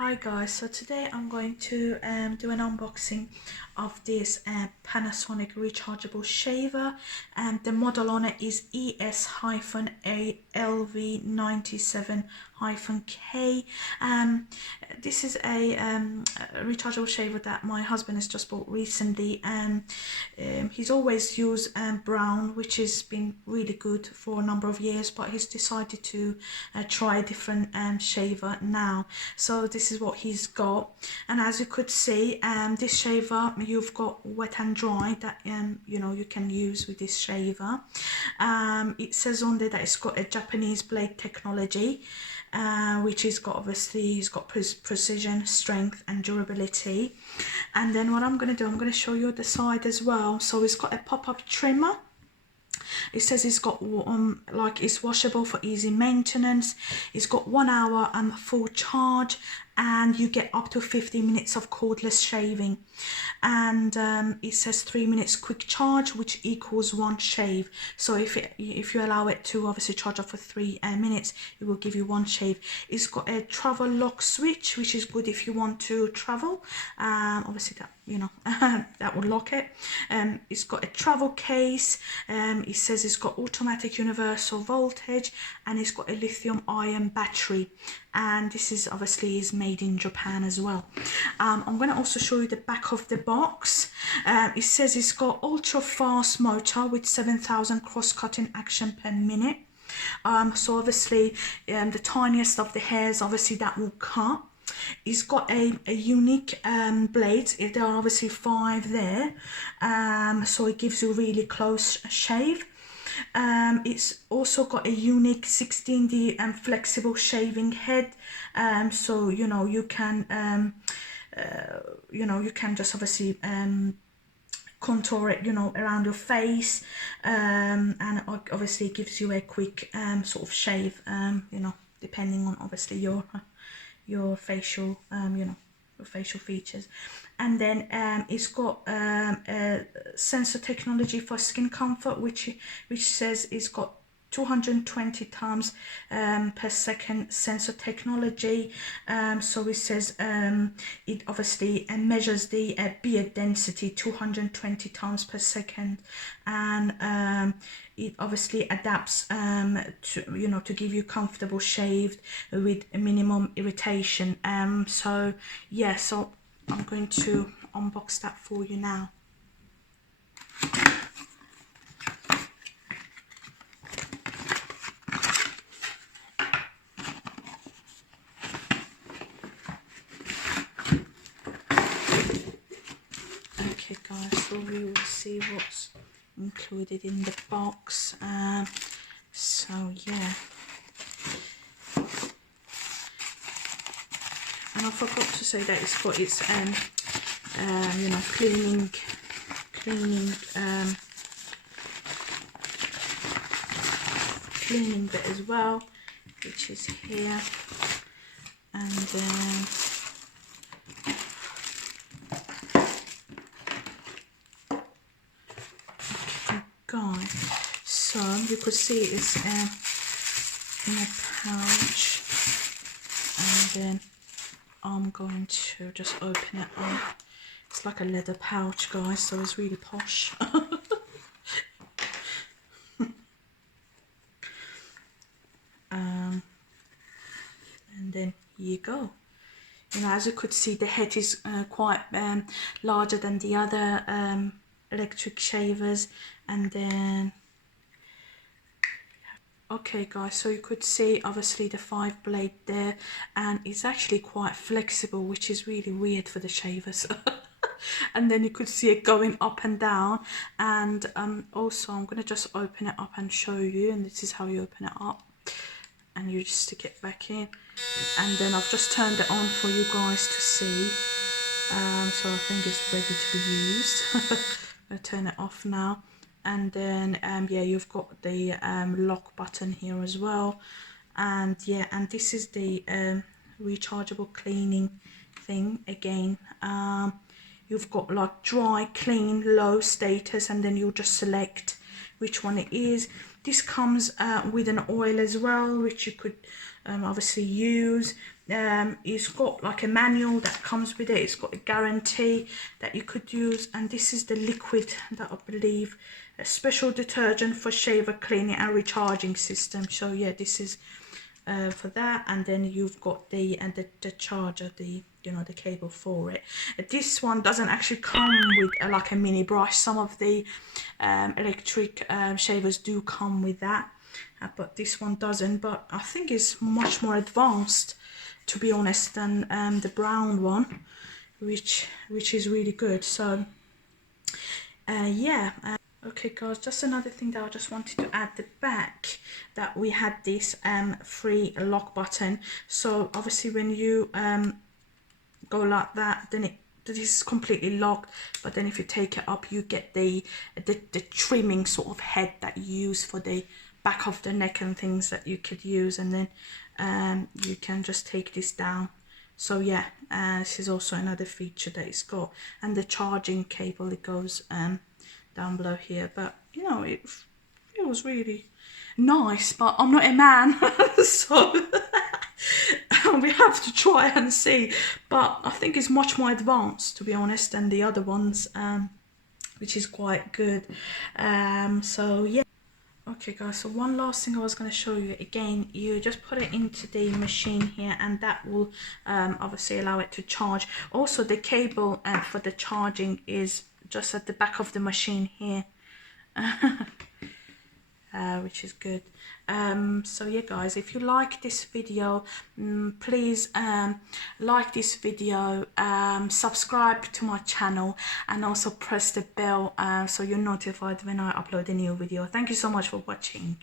Hi guys, so today I'm going to do an unboxing of this Panasonic rechargeable shaver, and the model on it is ES-LV97 K. This is a rechargeable shaver that my husband has just bought recently, and he's always used brown, which has been really good for a number of years, but he's decided to try a different shaver now. So this is what he's got, and as you could see, this shaver, you've got wet and dry that you can use with this shaver. It says on there that it's got a Japanese blade technology, which is got, obviously it's got precision, strength and durability. And then what I'm going to do, I'm going to show you the side as well. So it's got a pop-up trimmer. It says it's got like it's washable for easy maintenance. It's got 1 hour and full charge, and you get up to 50 minutes of cordless shaving. And it says 3 minutes quick charge, which equals 1 shave. So if you allow it to obviously charge up for 3 minutes, it will give you 1 shave. It's got a travel lock switch, which is good if you want to travel. Obviously that that will lock it. It's got a travel case. It says it's got automatic universal voltage, and it's got a lithium ion battery, and this is obviously is made in Japan as well. I'm going to also show you the back of the box. It says it's got ultra fast motor with 7,000 cross-cutting action per minute. So obviously the tiniest of the hairs, obviously that will cut. It's got a unique blades. There are obviously 5 there, so it gives you really close shave. It's also got a unique 16D flexible shaving head, so you can you can just obviously contour it around your face, and obviously it gives you a quick sort of shave, depending on obviously your facial your facial features. And then it's got sensor technology for skin comfort, which says it's got 220 times per second sensor technology. So it says it obviously measures the beard density 220 times per second, and it obviously adapts to give you comfortable shave with a minimum irritation. So yeah, so I'm going to unbox that for you now. Okay guys, so we will see what's included in the box. So yeah, and I forgot to say that it's got its cleaning bit as well, which is here. And then okay guys, so you could see it's in a pouch, and then I'm going to just open it up. It's like a leather pouch guys, so it's really posh. And then here you go. As you could see, the head is quite larger than the other electric shavers. And then okay guys, so you could see obviously the 5 blade there, and it's actually quite flexible, which is really weird for the shavers. And then you could see it going up and down. And also I'm going to just open it up and show you, and this is how you open it up, and you just stick it back in. And then I've just turned it on for you guys to see, so I think it's ready to be used. I'm going to turn it off now. And then yeah, you've got the lock button here as well. And yeah, and this is the rechargeable cleaning thing again. You've got like dry, clean, low status, and then you'll just select which one it is. This comes with an oil as well, which you could obviously use. it's got like a manual that comes with it. It's got a guarantee that you could use, and this is the liquid that I believe, a special detergent for shaver cleaning and recharging system. So yeah, this is for that. And then you've got the charger, the the cable for it. This one doesn't actually come with like a mini brush. Some of the electric shavers do come with that, but this one doesn't. But I think it's much more advanced, to be honest, than the brown one, which is really good. So yeah. Okay guys, just another thing that I just wanted to add, the back, that we had this free lock button. So obviously when you go like that, then this is completely locked, but then if you take it up, you get the trimming sort of head that you use for the back of the neck and things that you could use, and then you can just take this down. So yeah, this is also another feature that it's got, and the charging cable, it goes down below here. But it was really nice, but I'm not a man so we have to try and see. But I think it's much more advanced, to be honest, than the other ones, which is quite good. So yeah. Okay guys, so one last thing I was going to show you. Again, you just put it into the machine here, and that will obviously allow it to charge. Also, the cable for the charging is just at the back of the machine here. Which is good. So yeah guys, if you like this video, please like this video, subscribe to my channel, and also press the bell so you're notified when I upload a new video. Thank you so much for watching.